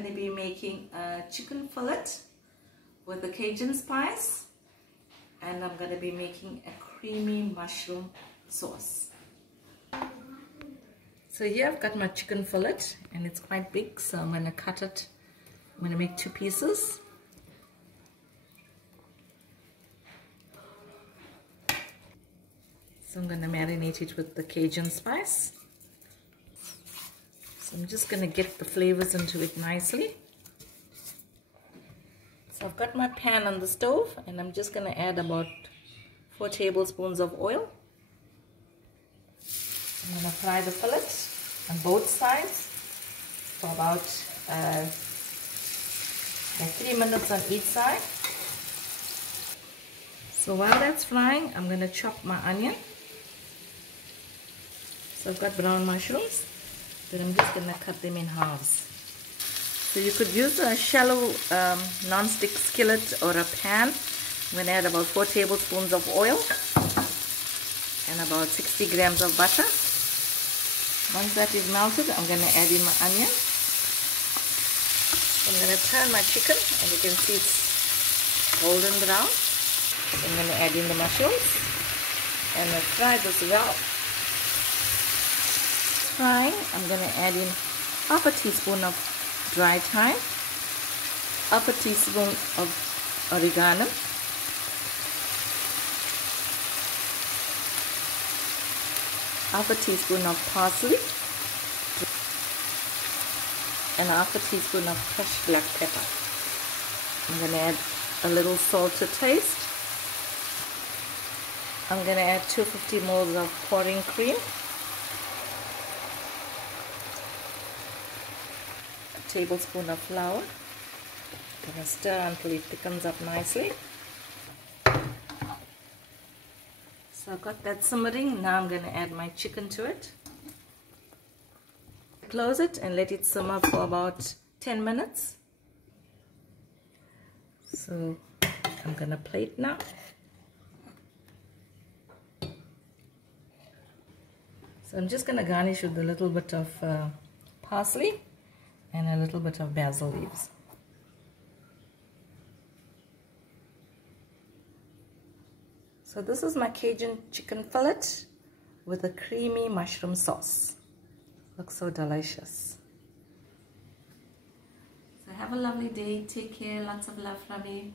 going to be making a chicken fillet with a Cajun spice, and I'm going to be making a creamy mushroom sauce. So here I've got my chicken fillet, and it's quite big, so I'm going to cut it. I'm going to make 2 pieces. So I'm going to marinate it with the Cajun spice. So I'm just going to get the flavors into it nicely. So I've got my pan on the stove, and I'm just going to add about 4 tablespoons of oil. I'm going to fry the fillet on both sides for about 3 minutes on each side. So while that's frying, I'm going to chop my onion. So I've got brown mushrooms, but I'm just going to cut them in halves. So you could use a shallow non-stick skillet or a pan. I'm going to add about 4 tablespoons of oil and about 60 grams of butter. Once that is melted, I'm going to add in my onion. I'm going to turn my chicken, and you can see it's golden brown. So I'm going to add in the mushrooms and fry this well. Frying, I'm going to add in half a teaspoon of dry thyme, half a teaspoon of oregano, half a teaspoon of parsley, and half a teaspoon of crushed black pepper. I'm going to add a little salt to taste. I'm going to add 250 ml of pouring cream, a tablespoon of flour. I'm going to stir until it thickens up nicely. So I've got that simmering. Now I'm going to add my chicken to it. Close it and let it simmer for about 10 minutes. So I'm going to plate now. So I'm just going to garnish with a little bit of parsley and a little bit of basil leaves. So this is my Cajun chicken fillet with a creamy mushroom sauce. Looks so delicious. So have a lovely day. Take care. Lots of love from me.